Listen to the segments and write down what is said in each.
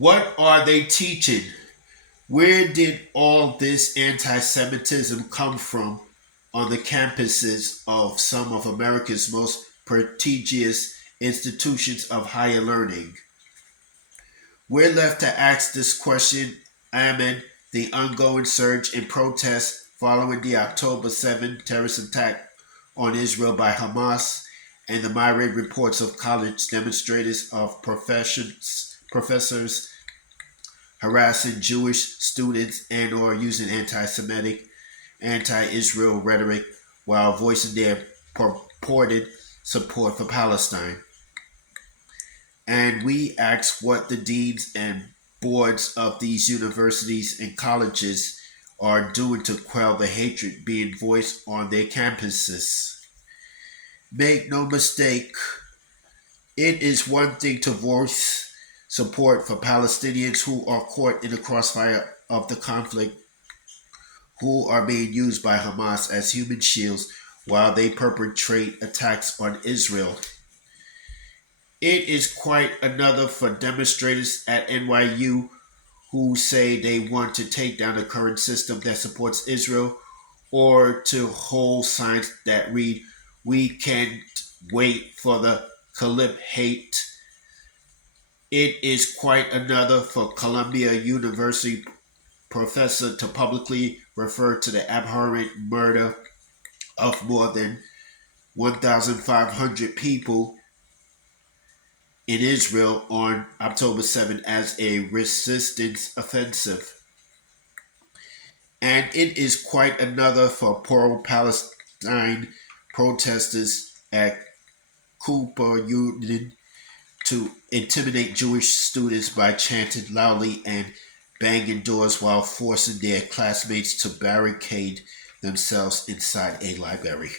What are they teaching? Where did all this anti Semitism come from on the campuses of some of America's most prestigious institutions of higher learning? We're left to ask this question amid the ongoing surge in protests following the October 7 terrorist attack on Israel by Hamas and the myriad reports of college demonstrators of professors harassing Jewish students and or using anti-Semitic, anti-Israel rhetoric while voicing their purported support for Palestine. And we ask what the deans and boards of these universities and colleges are doing to quell the hatred being voiced on their campuses. Make no mistake, it is one thing to voice support for Palestinians who are caught in the crossfire of the conflict, who are being used by Hamas as human shields while they perpetrate attacks on Israel. It is quite another for demonstrators at NYU who say they want to take down the current system that supports Israel or to hold signs that read, "We can't wait for the Hate." It is quite another for Columbia University professor to publicly refer to the abhorrent murder of more than 1,500 people in Israel on October 7 as a resistance offensive. And it is quite another for pro-Palestine protesters at Cooper Union to intimidate Jewish students by chanting loudly and banging doors while forcing their classmates to barricade themselves inside a library.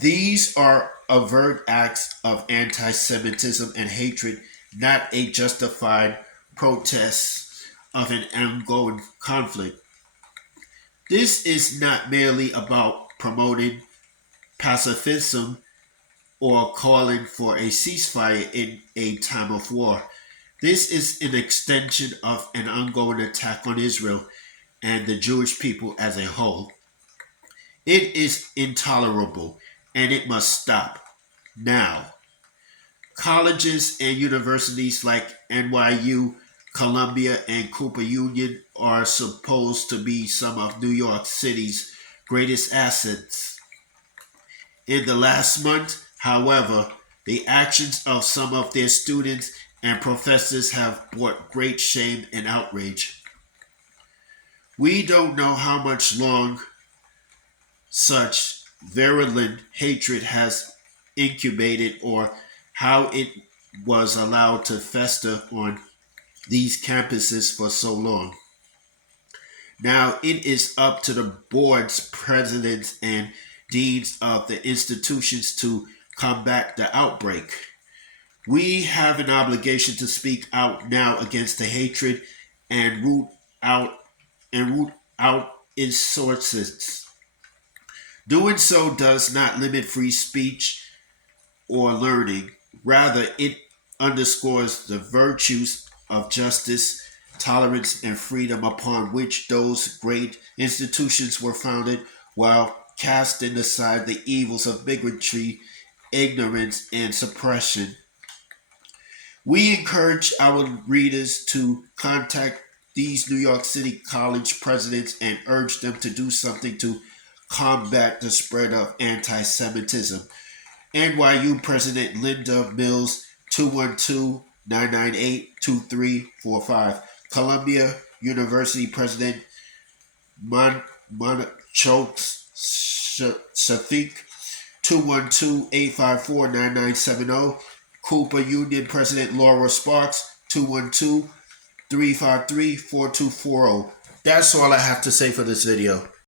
These are overt acts of anti Semitism and hatred, not a justified protest of an ongoing conflict. This is not merely about promoting pacifism or calling for a ceasefire in a time of war. This is an extension of an ongoing attack on Israel and the Jewish people as a whole. It is intolerable and it must stop now. Colleges and universities like NYU, Columbia, and Cooper Union are supposed to be some of New York City's greatest assets. In the last month, however, the actions of some of their students and professors have brought great shame and outrage. We don't know how much long such virulent hatred has incubated or how it was allowed to fester on these campuses for so long. Now it is up to the boards, presidents, and deans of the institutions to combat the outbreak. We have an obligation to speak out now against the hatred and out root out its sources. Doing so does not limit free speech or learning. Rather, it underscores the virtues of justice, tolerance, and freedom upon which those great institutions were founded while casting aside the evils of bigotry, ignorance, and suppression. We encourage our readers to contact these New York City college presidents and urge them to do something to combat the spread of anti Semitism. NYU President Linda Mills, 212-998-2345. Columbia University President Chokes Sadiq, 212-854-9970. Cooper Union President Laura Sparks, 212-353-4240. That's all I have to say for this video.